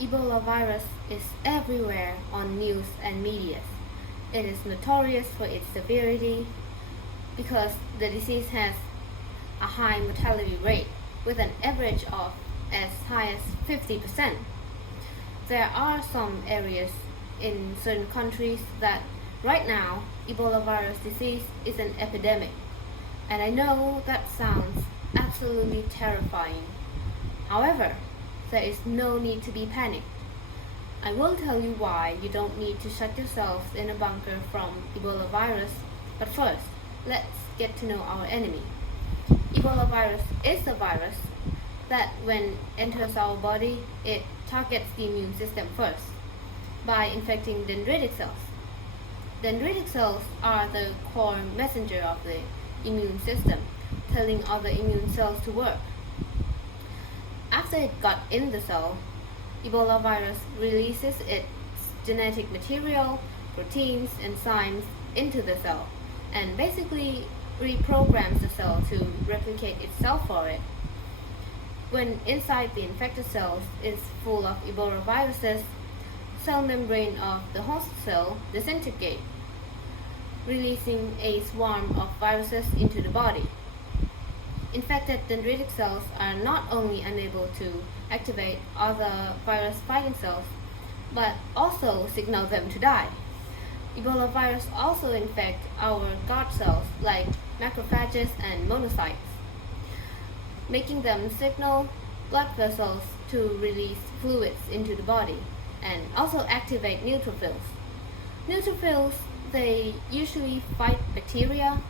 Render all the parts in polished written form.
Ebola virus is everywhere on news and media. It is notorious for its severity because the disease has a high mortality rate with an average of as high as 50%. There are some areas in certain countries that right now Ebola virus disease is an epidemic. And I know that sounds absolutely terrifying. However, there is no need to be panicked. I will tell you why you don't need to shut yourselves in a bunker from Ebola virus, but first, let's get to know our enemy. Ebola virus is a virus that when enters our body, it targets the immune system first by infecting dendritic cells. Dendritic cells are the core messenger of the immune system, telling other immune cells to work. After it got in the cell, Ebola virus releases its genetic material, proteins, enzymes into the cell and basically reprograms the cell to replicate itself for it. When inside the infected cells is full of Ebola viruses, cell membrane of the host cell disintegrate, releasing a swarm of viruses into the body. Infected dendritic cells are not only unable to activate other virus-fighting cells, but also signal them to die. Ebola virus also infect our guard cells like macrophages and monocytes, making them signal blood vessels to release fluids into the body and also activate neutrophils. Neutrophils, they usually fight bacteria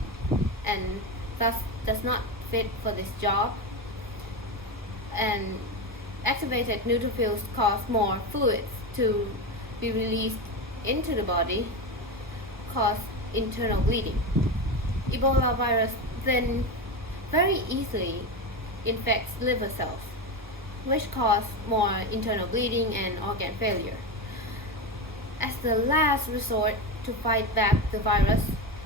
and thus does not fit for this job, and activated neutrophils cause more fluids to be released into the body, cause internal bleeding. Ebola virus then very easily infects liver cells, which cause more internal bleeding and organ failure. As the last resort to fight back the virus,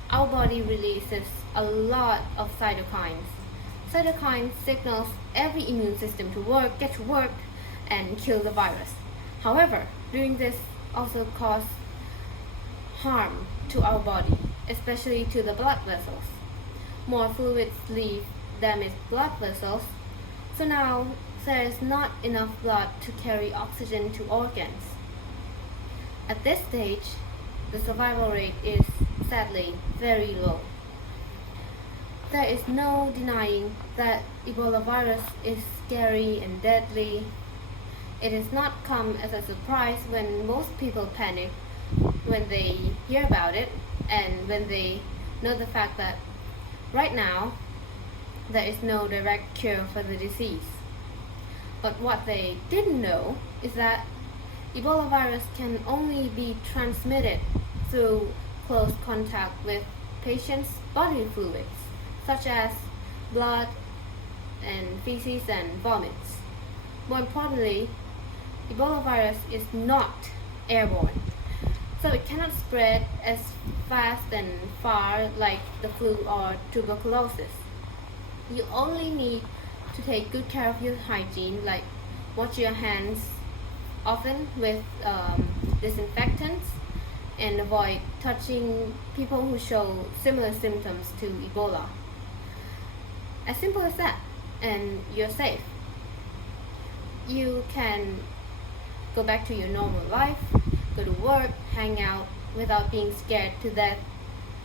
our body releases a lot of cytokines. Cytokines signals every immune system to get to work and kill the virus. However, doing this also causes harm to our body, especially to the blood vessels. More fluids leave damaged blood vessels, so now there is not enough blood to carry oxygen to organs. At this stage, the survival rate is sadly very low. There is no denying that Ebola virus is scary and deadly. It has not come as a surprise when most people panic when they hear about it and when they know the fact that right now there is no direct cure for the disease. But what they didn't know is that Ebola virus can only be transmitted through close contact with patients' bodily fluids, such as blood and feces and vomits. More importantly, Ebola virus is not airborne, so it cannot spread as fast and far like the flu or tuberculosis. You only need to take good care of your hygiene, like wash your hands often with disinfectants and avoid touching people who show similar symptoms to Ebola. As simple as that, and you're safe. You can go back to your normal life, go to work, hang out without being scared to death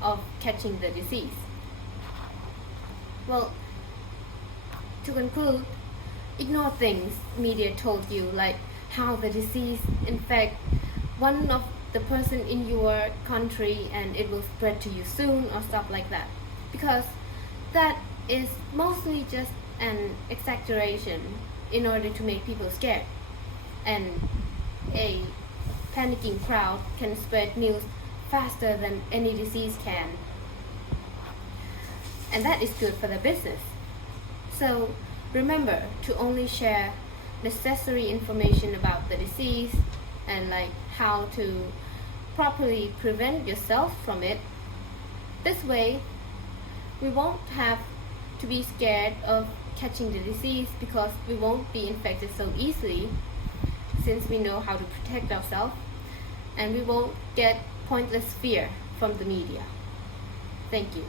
of catching the disease. Well, to conclude, ignore things media told you, like how the disease infect one of the person in your country and it will spread to you soon or stuff like that, because that is mostly just an exaggeration in order to make people scared, and a panicking crowd can spread news faster than any disease can, and that is good for the business. So remember to only share necessary information about the disease and like how to properly prevent yourself from it. This way we won't have to be scared of catching the disease because we won't be infected so easily. since we know how to protect ourselves, and we won't get pointless fear from the media. Thank you.